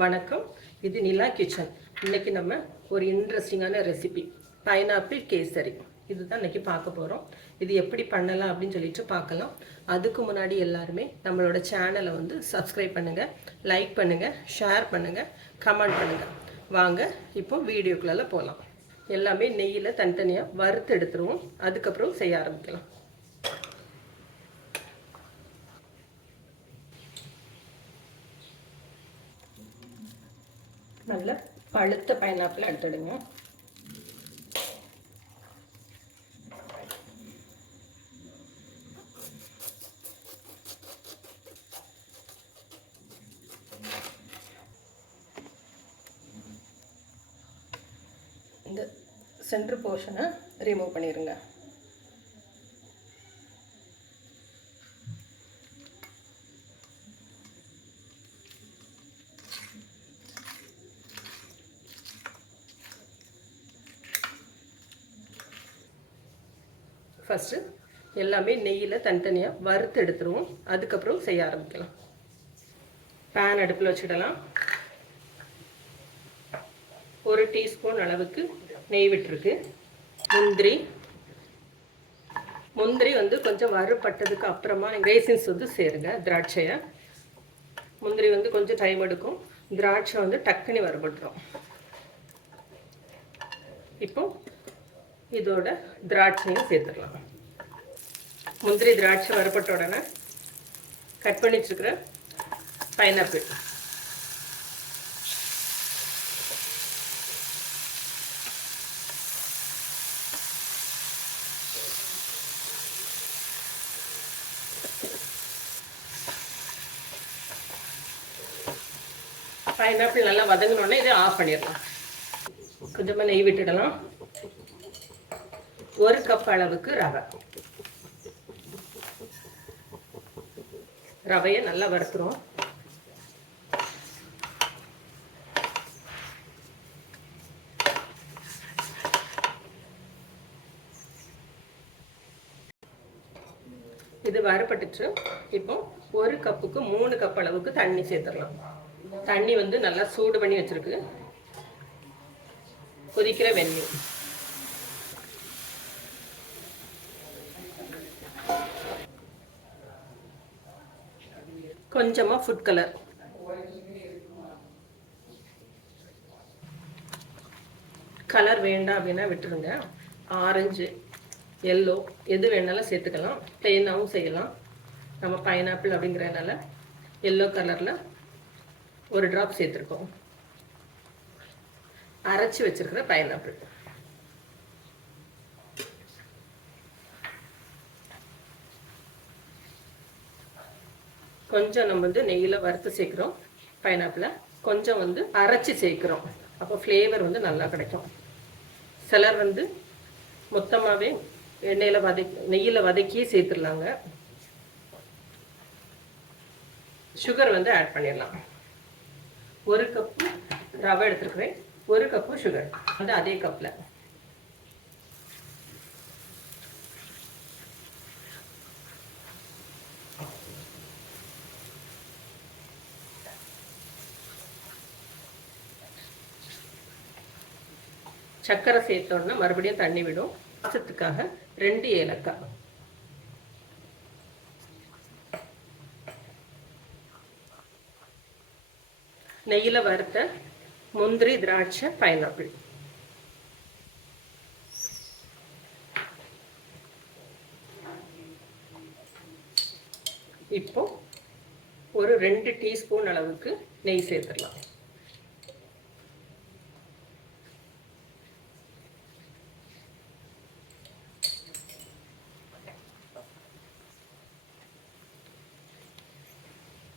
வணக்கம். இது நிலா கிச்சன். இன்னைக்கு நம்ம ஒரு இன்ட்ரெஸ்டிங்கான ரெசிபி பைனாப்பிள் கேசரி இதுதான் இன்னைக்கு பார்க்க போகிறோம். இது எப்படி பண்ணலாம் அப்படின்னு சொல்லிட்டு பார்க்கலாம். அதுக்கு முன்னாடி எல்லாருமே நம்மளோட சேனலை வந்து சப்ஸ்கிரைப் பண்ணுங்கள், லைக் பண்ணுங்கள், ஷேர் பண்ணுங்கள், கமெண்ட் பண்ணுங்கள். வாங்க இப்போ வீடியோக்குள்ளே போகலாம். எல்லாமே நெய்யில் தனித்தனியாக வறுத்து எடுத்துருவோம். அதுக்கப்புறம் செய்ய ஆரம்பிக்கலாம். நல்ல பழுத்த பைனாப்பிள் எடுத்துடுங்க. இந்த சென்டர் போர்ஷனை ரிமூவ் பண்ணிடுங்க. ஃபஸ்ட்டு எல்லாமே நெய்யில் தனித்தனியாக வறுத்து எடுத்துருவோம். அதுக்கப்புறம் செய்ய ஆரம்பிக்கலாம். பேன் அடுப்பில் வச்சுடலாம். ஒரு டீஸ்பூன் அளவுக்கு நெய் விட்டுருக்கு. முந்திரி வந்து கொஞ்சம் வறுபட்டதுக்கு அப்புறமா ரேசின்ஸ் வந்து சேருங்க. திராட்சையை முந்திரி வந்து கொஞ்சம் டைம் எடுக்கும். திராட்சை வந்து டக்குனி வறுபட்டுரும். இப்போ இதோட திராட்சையும் சேர்த்துக்கலாம். முந்திரி திராட்சை வறுபட்ட உடனே கட் பண்ணி வச்சுருக்கிற பைனாப்பிள் நல்லா வதங்கினோடனே இதை ஆஃப் பண்ணிடலாம். கொஞ்சமாக நெய் விட்டுடலாம். ஒரு கப் அளவுக்கு ரவையை நல்லா வறுத்துரும். இது வறுபட்டுச்சு. இப்போ ஒரு கப்புக்கு 3 கப் அளவுக்கு தண்ணி சேர்த்துடலாம். தண்ணி வந்து நல்லா சூடு பண்ணி வச்சிருக்கு. கொதிக்கிற வெந்நீர், கொஞ்சமாக ஃபுட் கலர், கலர் வேண்டாம் அப்படின்னா விட்டுருங்க. ஆரஞ்சு, எல்லோ எது வேணாலும் சேர்த்துக்கலாம். பிளெயினாகவும் செய்யலாம். நம்ம பைனாப்பிள் அப்படிங்கிறதுனால எல்லோ கலரில் ஒரு ட்ராப் சேர்த்துருக்கோம். அரைச்சி வச்சிருக்கிற பைனாப்பிள், கொஞ்சம் நம்ம வந்து நெய்யில் வறுத்து சேர்க்குறோம். பைனாப்பிளை கொஞ்சம் வந்து அரைச்சி சேர்க்குறோம். அப்போ ஃப்ளேவர் வந்து நல்லா கிடைக்கும். சிலர் வந்து மொத்தமாகவே நெய்யில் வதக்கியே சேர்த்துடலாங்க. சுகர் வந்து ஆட் பண்ணிடலாம். ஒரு கப்பு ரவை எடுத்துருக்குறேன். ஒரு கப்பு சுகர் வந்து அதே கப்பில். சர்க்கரை சேர்த்தோன்னா மறுபடியும் தண்ணி விடும். வாசத்துக்காக 2 ஏலக்காய். நெய்யில் வறுத்த முந்திரி, திராட்சை, பைனாப்பிள். இப்போ ஒரு 2 டீஸ்பூன் அளவுக்கு நெய் சேர்த்துடலாம்.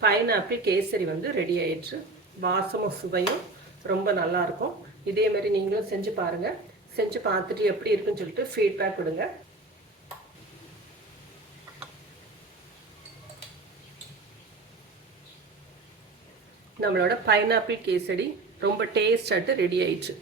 பைனாப்பிள் கேசரி வந்து ரெடி ஆயிடுச்சு. வாசமும் சுவையும் ரொம்ப நல்லா இருக்கும். இதே மாதிரி நீங்களும் செஞ்சு பாருங்க. செஞ்சு பார்த்துட்டு எப்படி இருக்குன்னு சொல்லிட்டு ஃபீட்பேக் கொடுங்க. நம்மளோட பைனாப்பிள் கேசரி ரொம்ப டேஸ்டாட்டு ரெடி ஆயிடுச்சு.